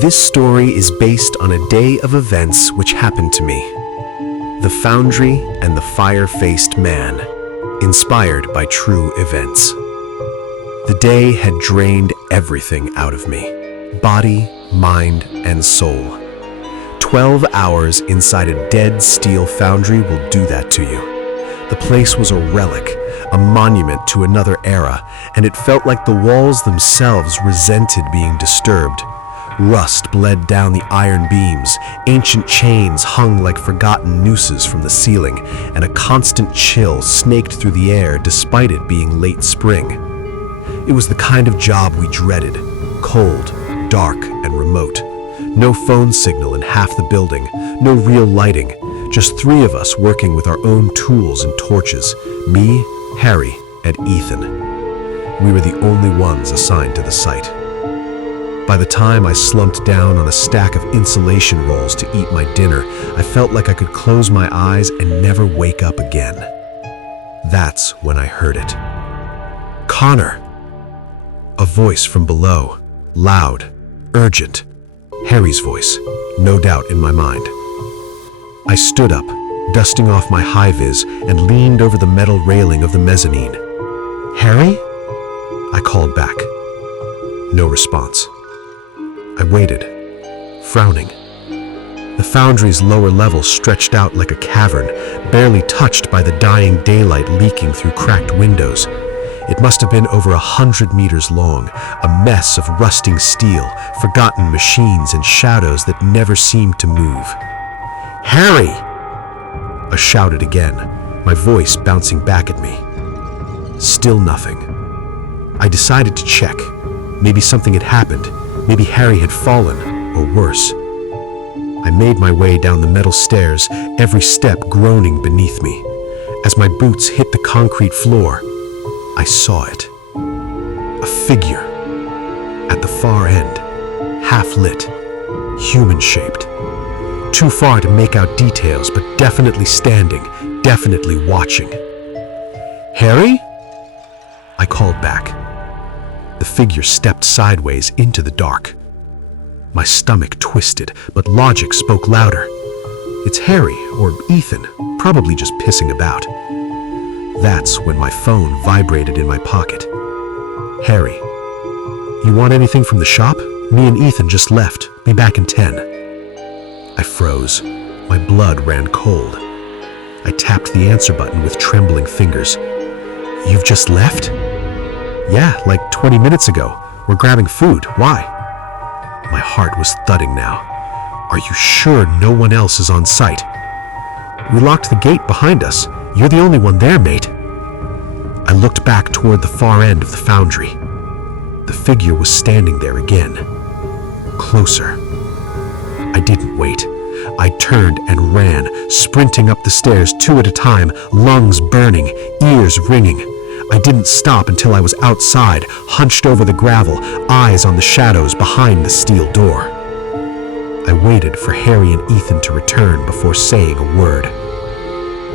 This story is based on a day of events which happened to me. The Foundry and the Fire-Faced Man, inspired by true events. The day had drained everything out of me, body, mind, and soul. 12 hours inside a dead steel foundry will do that to you. The place was a relic, a monument to another era, and it felt like the walls themselves resented being disturbed. Rust bled down the iron beams, ancient chains hung like forgotten nooses from the ceiling, and a constant chill snaked through the air despite it being late spring. It was the kind of job we dreaded, cold, dark, and remote. No phone signal in half the building, no real lighting, just three of us working with our own tools and torches, me, Harry, and Ethan. We were the only ones assigned to the site. By the time I slumped down on a stack of insulation rolls to eat my dinner, I felt like I could close my eyes and never wake up again. That's when I heard it. "Connor!" A voice from below, loud, urgent. Harry's voice, no doubt in my mind. I stood up, dusting off my high-vis, and leaned over the metal railing of the mezzanine. "Harry?" I called back. No response. I waited, frowning. The foundry's lower level stretched out like a cavern, barely touched by the dying daylight leaking through cracked windows. It must have been over 100 meters long, a mess of rusting steel, forgotten machines, and shadows that never seemed to move. "Harry!" I shouted again, my voice bouncing back at me. Still nothing. I decided to check. Maybe something had happened. Maybe Harry had fallen, or worse. I made my way down the metal stairs, every step groaning beneath me. As my boots hit the concrete floor, I saw it. A figure. At the far end, half-lit, human-shaped. Too far to make out details, but definitely standing, definitely watching. "Harry?" I called back. The figure stepped sideways into the dark. My stomach twisted, but logic spoke louder. It's Harry, or Ethan, probably just pissing about. That's when my phone vibrated in my pocket. "Harry, you want anything from the shop? Me and Ethan just left. Be back in 10. I froze. My blood ran cold. I tapped the answer button with trembling fingers. "You've just left?" "Yeah, like 20 minutes ago. We're grabbing food. Why?" My heart was thudding now. "Are you sure no one else is on site?" "We locked the gate behind us. You're the only one there, mate." I looked back toward the far end of the foundry. The figure was standing there again. Closer. I didn't wait. I turned and ran, sprinting up the stairs 2 at a time, lungs burning, ears ringing. I didn't stop until I was outside, hunched over the gravel, eyes on the shadows behind the steel door. I waited for Harry and Ethan to return before saying a word.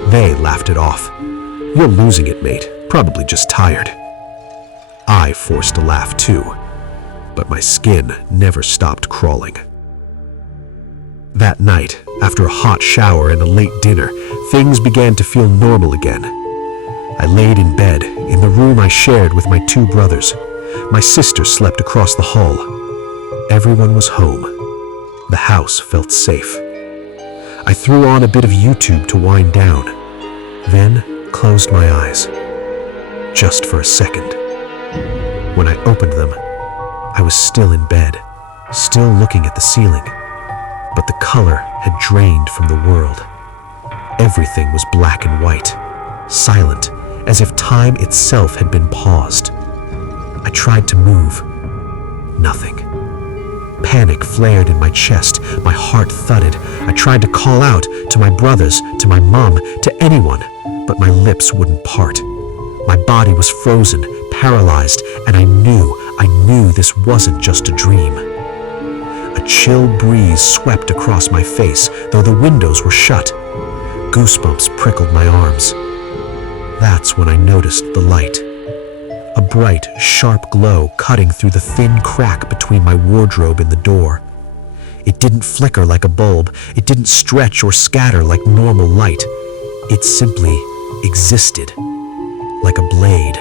They laughed it off. "You're losing it, mate. Probably just tired." I forced a laugh too, but my skin never stopped crawling. That night, after a hot shower and a late dinner, things began to feel normal again. I laid in bed, in the room I shared with my 2 brothers. My sister slept across the hall. Everyone was home. The house felt safe. I threw on a bit of YouTube to wind down, then closed my eyes. Just for a second. When I opened them, I was still in bed, still looking at the ceiling, but the color had drained from the world. Everything was black and white, silent, as if time itself had been paused. I tried to move. Nothing. Panic flared in my chest. My heart thudded. I tried to call out to my brothers, to my mom, to anyone, but my lips wouldn't part. My body was frozen, paralyzed, and I knew this wasn't just a dream. A chill breeze swept across my face, though the windows were shut. Goosebumps prickled my arms. That's when I noticed the light. A bright, sharp glow cutting through the thin crack between my wardrobe and the door. It didn't flicker like a bulb. It didn't stretch or scatter like normal light. It simply existed, like a blade.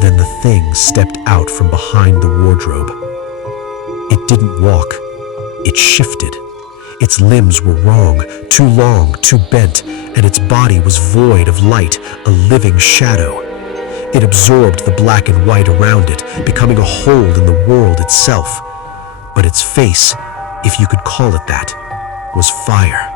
Then the thing stepped out from behind the wardrobe. It didn't walk. It shifted. Its limbs were wrong, too long, too bent, and its body was void of light, a living shadow. It absorbed the black and white around it, becoming a hole in the world itself. But its face, if you could call it that, was fire.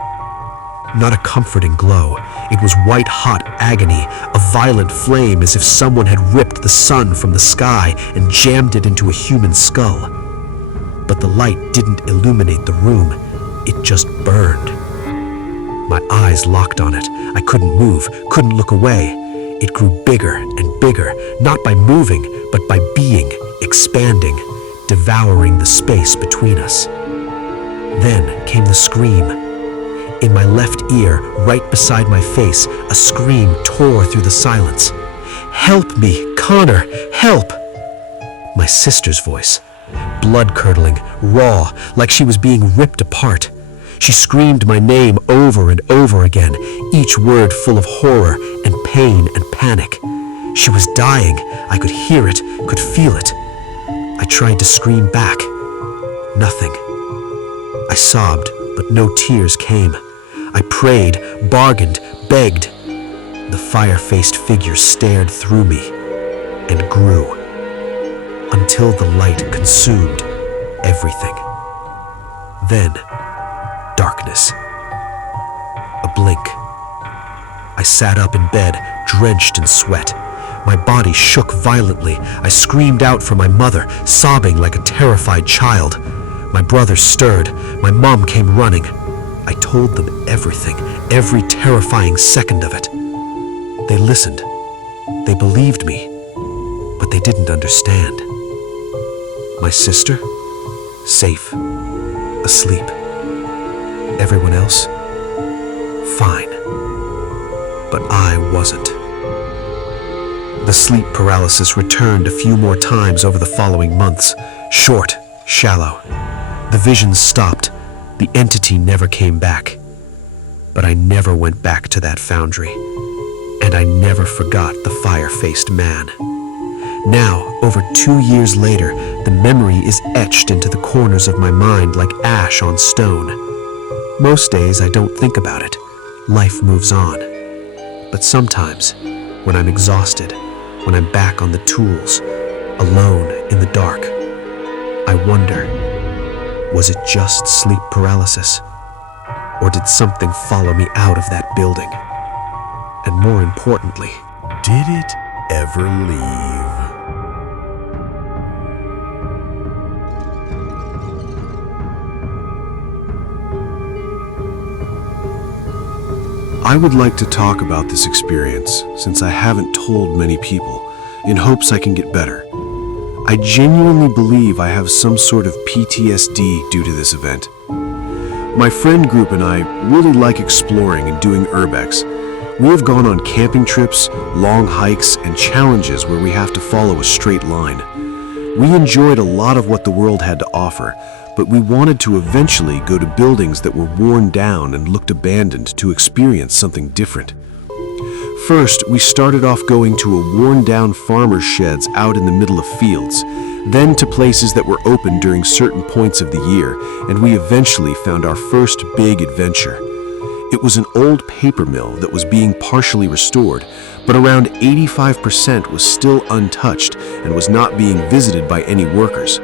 Not a comforting glow. It was white-hot agony, a violent flame as if someone had ripped the sun from the sky and jammed it into a human skull. But the light didn't illuminate the room. It just burned. My eyes locked on it. I couldn't move, couldn't look away. It grew bigger and bigger, not by moving, but by being, expanding, devouring the space between us. Then came the scream. In my left ear, right beside my face, a scream tore through the silence. "Help me, Connor, help!" My sister's voice, blood-curdling, raw, like she was being ripped apart. She screamed my name over and over again, each word full of horror and pain and panic. She was dying. I could hear it, could feel it. I tried to scream back. Nothing. I sobbed, but no tears came. I prayed, bargained, begged. The fire-faced figure stared through me and grew until the light consumed everything. Then, darkness. A blink. I sat up in bed, drenched in sweat. My body shook violently. I screamed out for my mother, sobbing like a terrified child. My brother stirred. My mom came running. I told them everything, every terrifying second of it. They listened. They believed me, but they didn't understand. My sister? Safe. Asleep. Everyone else? Fine. But I wasn't. The sleep paralysis returned a few more times over the following months. Short, shallow. The visions stopped. The entity never came back. But I never went back to that foundry. And I never forgot the fire-faced man. Now, over 2 years later, the memory is etched into the corners of my mind like ash on stone. Most days I don't think about it. Life moves on. But sometimes, when I'm exhausted, when I'm back on the tools, alone in the dark, I wonder, was it just sleep paralysis? Or did something follow me out of that building? And more importantly, did it ever leave? I would like to talk about this experience since I haven't told many people, in hopes I can get better. I genuinely believe I have some sort of PTSD due to this event. My friend group and I really like exploring and doing urbex. We have gone on camping trips, long hikes, and challenges where we have to follow a straight line. We enjoyed a lot of what the world had to offer, but we wanted to eventually go to buildings that were worn down and looked abandoned to experience something different. First, we started off going to a worn-down farmer's sheds out in the middle of fields, then to places that were open during certain points of the year, and we eventually found our first big adventure. It was an old paper mill that was being partially restored, but around 85% was still untouched and was not being visited by any workers.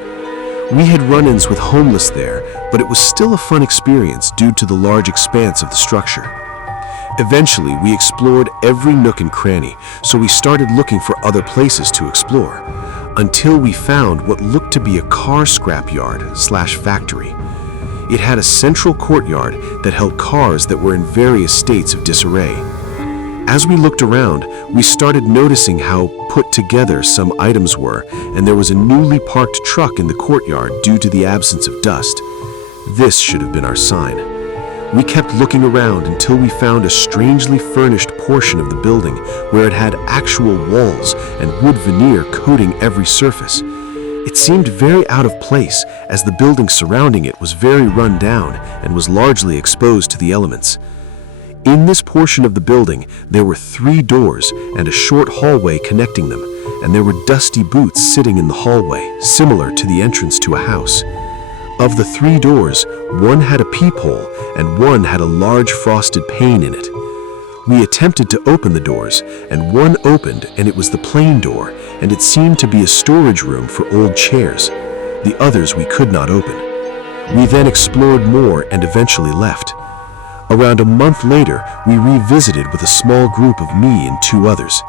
We had run-ins with homeless there, but it was still a fun experience due to the large expanse of the structure. Eventually, we explored every nook and cranny, so we started looking for other places to explore, until we found what looked to be a car scrapyard/factory. It had a central courtyard that held cars that were in various states of disarray. As we looked around, we started noticing how put together some items were, and there was a newly parked truck in the courtyard due to the absence of dust. This should have been our sign. We kept looking around until we found a strangely furnished portion of the building where it had actual walls and wood veneer coating every surface. It seemed very out of place, as the building surrounding it was very run down and was largely exposed to the elements. In this portion of the building, there were 3 doors and a short hallway connecting them, and there were dusty boots sitting in the hallway, similar to the entrance to a house. Of the 3 doors, one had a peephole and one had a large frosted pane in it. We attempted to open the doors, and one opened, and it was the plain door, and it seemed to be a storage room for old chairs. The others we could not open. We then explored more and eventually left. Around a month later, we revisited with a small group of me and 2 others.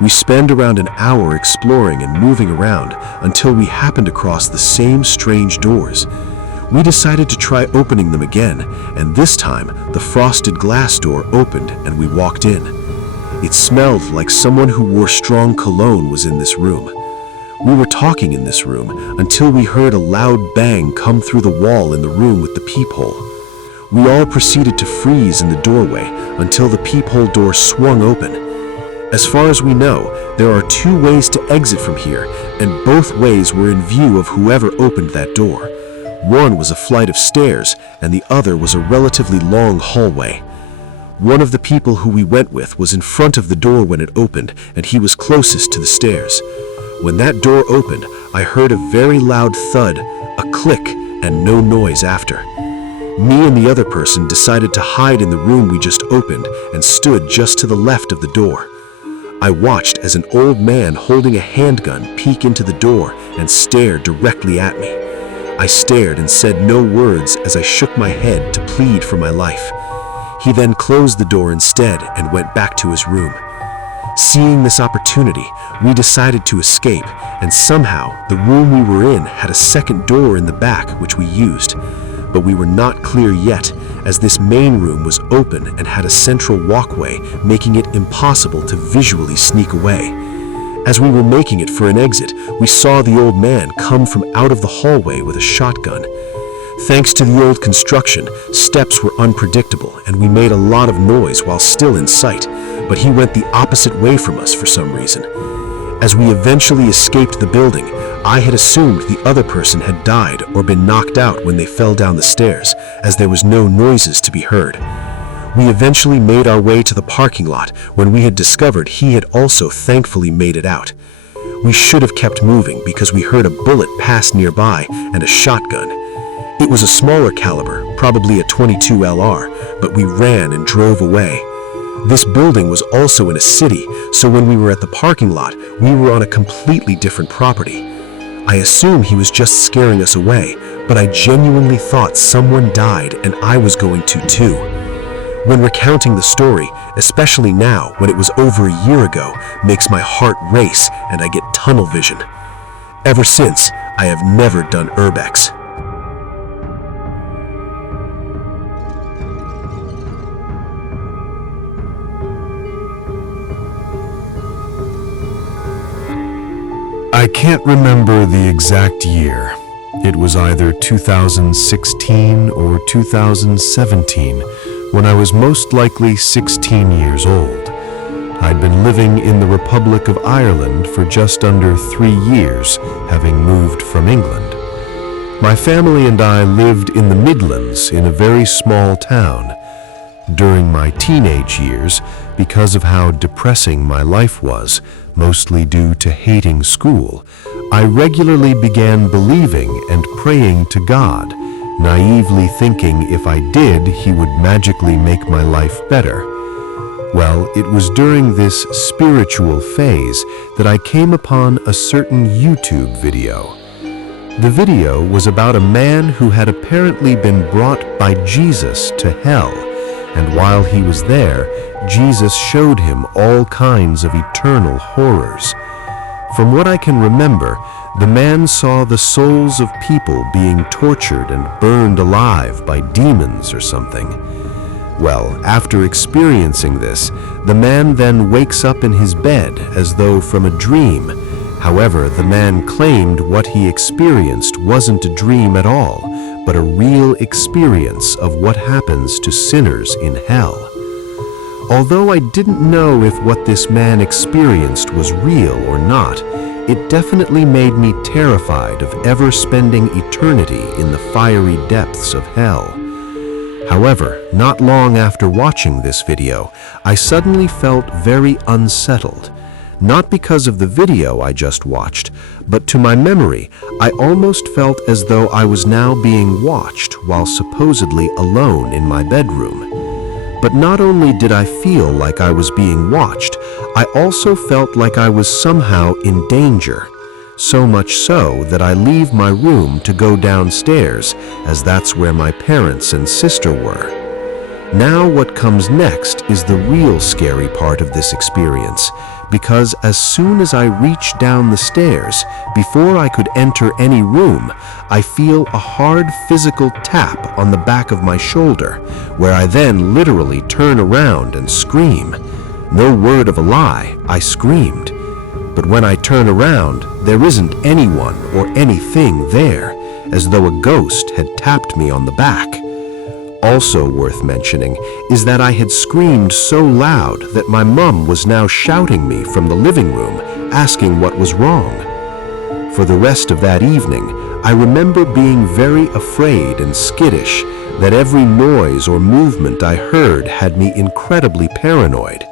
We spent around an hour exploring and moving around until we happened across the same strange doors. We decided to try opening them again, and this time the frosted glass door opened and we walked in. It smelled like someone who wore strong cologne was in this room. We were talking in this room until we heard a loud bang come through the wall in the room with the peephole. We all proceeded to freeze in the doorway until the peephole door swung open. As far as we know, there are 2 ways to exit from here, and both ways were in view of whoever opened that door. One was a flight of stairs, and the other was a relatively long hallway. One of the people who we went with was in front of the door when it opened, and he was closest to the stairs. When that door opened, I heard a very loud thud, a click, and no noise after. Me and the other person decided to hide in the room we just opened and stood just to the left of the door. I watched as an old man holding a handgun peek into the door and stare directly at me. I stared and said no words as I shook my head to plead for my life. He then closed the door instead and went back to his room. Seeing this opportunity, we decided to escape, and somehow the room we were in had a second door in the back which we used. But we were not clear yet, as this main room was open and had a central walkway, making it impossible to visually sneak away. As we were making it for an exit, we saw the old man come from out of the hallway with a shotgun. Thanks to the old construction, steps were unpredictable and we made a lot of noise while still in sight, but he went the opposite way from us for some reason. As we eventually escaped the building, I had assumed the other person had died or been knocked out when they fell down the stairs, as there was no noises to be heard. We eventually made our way to the parking lot when we had discovered he had also thankfully made it out. We should have kept moving because we heard a bullet pass nearby and a shotgun. It was a smaller caliber, probably a .22 LR, but we ran and drove away. This building was also in a city, so when we were at the parking lot, we were on a completely different property. I assume he was just scaring us away, but I genuinely thought someone died and I was going to too. When recounting the story, especially now when it was over a year ago, makes my heart race and I get tunnel vision. Ever since, I have never done urbex. I can't remember the exact year. It was either 2016 or 2017, when I was most likely 16 years old. I'd been living in the Republic of Ireland for just under 3 years, having moved from England. My family and I lived in the Midlands in a very small town. During my teenage years, because of how depressing my life was, mostly due to hating school, I regularly began believing and praying to God, naively thinking if I did, He would magically make my life better. Well, it was during this spiritual phase that I came upon a certain YouTube video. The video was about a man who had apparently been brought by Jesus to hell, and while he was there, Jesus showed him all kinds of eternal horrors. From what I can remember, the man saw the souls of people being tortured and burned alive by demons or something. Well, after experiencing this, the man then wakes up in his bed as though from a dream. However, the man claimed what he experienced wasn't a dream at all, but a real experience of what happens to sinners in hell. Although I didn't know if what this man experienced was real or not, it definitely made me terrified of ever spending eternity in the fiery depths of hell. However, not long after watching this video, I suddenly felt very unsettled. Not because of the video I just watched, but to my memory, I almost felt as though I was now being watched while supposedly alone in my bedroom. But not only did I feel like I was being watched, I also felt like I was somehow in danger. So much so that I leave my room to go downstairs, as that's where my parents and sister were. Now what comes next is the real scary part of this experience, because as soon as I reach down the stairs, before I could enter any room, I feel a hard physical tap on the back of my shoulder, where I then literally turn around and scream. No word of a lie, I screamed. But when I turn around, there isn't anyone or anything there, as though a ghost had tapped me on the back. Also worth mentioning is that I had screamed so loud that my mum was now shouting me from the living room, asking what was wrong. For the rest of that evening, I remember being very afraid and skittish that every noise or movement I heard had me incredibly paranoid.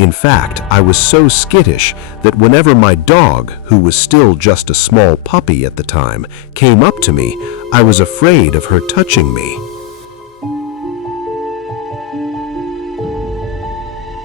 In fact, I was so skittish that whenever my dog, who was still just a small puppy at the time, came up to me, I was afraid of her touching me.